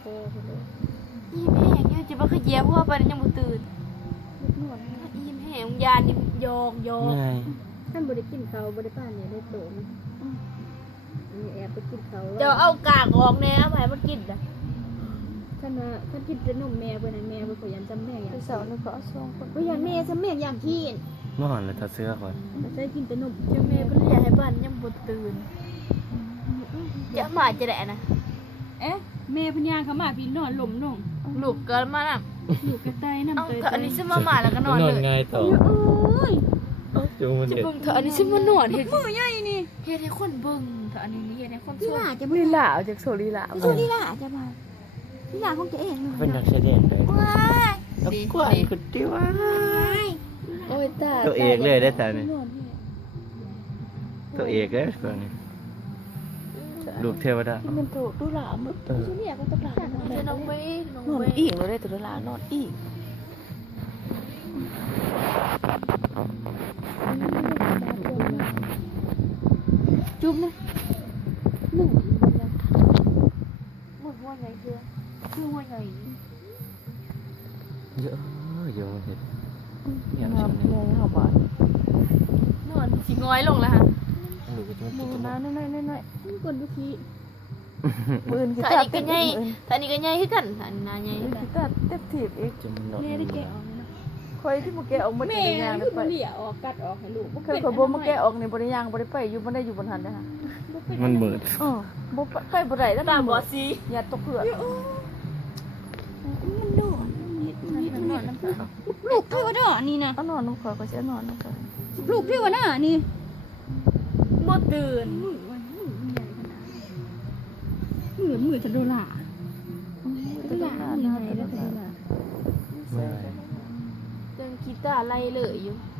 โค้ไปเลย ยิ้มแห้งอยู่จะบ่ขยี้หัวไปยังบ่ตื่น นวด ยิ้มแห้งยานนี่โยก เมื่อย ท่านบริกินเขาบริป้านเนี่ยได้โตนะมีแอบไปกินเขา เดี๋ยวเอากากออกแน่เอาให้มันกินน่ะ ท่านกินแต่นมแม่ไปไหนแม่ไปขยันจำแม่อย่าง เสาร์นึงก็เอา2คน ไปยันแม่จำแม่อย่างขี้ เมื่อวานเลยถอดเสื้อก่อน ใช้กินแต่นม เจ้าแม่เพิ่นอยากให้บ้านยังบ่ตื่นจะมาจะได้นะ เอ๊ะแม่พญาเขามาพี่นอนหล่มน่อง ลูกเกินมาน่ะ อยู่กระต่ายน้ำ เอา เตย ก็อันนี้ซิมาแล้วก็นอน นอ เล น ย ง่ายต่อ เอ้ย จูมัน จะ เด็ด เบิ่งเถอะอันนี้ซิมานอนเฮ็ด มือใหญ่นี่ เฮ็ดให้คนเบิ่งเถอะอันนี้เฮ็ดให้คน ลี สวย ลาจะ ลีลาเอาจากโซลีลา ไม่ใช่ลีลาจะมาลีลาของแกเอง เป็นนักแสดงเลย ว้าย แล้วกวนกุดดิวะ โอ้ยตา ตัวเอกเลยได้แต่นี่ตัวเอกเลยตัวนี้ลูกเทวดา ที่มันถูกดูหลามึง ชื่อเนี่ยก็ตะปา น้องเมย์ นอนอีกเลยตัวละนอนอีก จุ๊บนะ หนึ่ง หมดหัวใหญ่คือหัวใหญ่ เยอะเยอะมันเห็ด งามเลยค่ะบ้าน นอนสิงอยลงแล้วฮะ ลูกก็จะ มื มา อน้อยน้อย นี่คนดูขี้ มือ ถ้าอันนี้ก็ใหญ่ถ้าอันนี้ก็ใหญ่คือกันอันน่าใหญ่คือกัน ตัดเต็มถีบอีก จะมันนอน แม่ได้แกะออกนะ คอยที่มาแกะออกมา แม่ ในยาง คือ ไป มันเหลี่ยออกกัดออกให้ลูก เคยขอบ่มาแกะออกในบริยางบริไปอยู่บ่ได้อยู่บนหันนะฮะ มันเบิด บ่ไปบ่ได้แล้ว ตาบอดสี อย่าตกเพื่อน มันโดนมันนอนน้ำตาลูกเทวดานี่นะ เอานอนน้ำข่อยก็จะนอนน้ำข่อย ลูกเทวดานี่ บ่ตื่น มือมันใหญ่ขนาดมือจะโดนหล่า ตัวละนอน ยังไง ตัว ได้ ละ โดนหล่า เมื่อย เดินกีตาร์ไล่เลยอยู่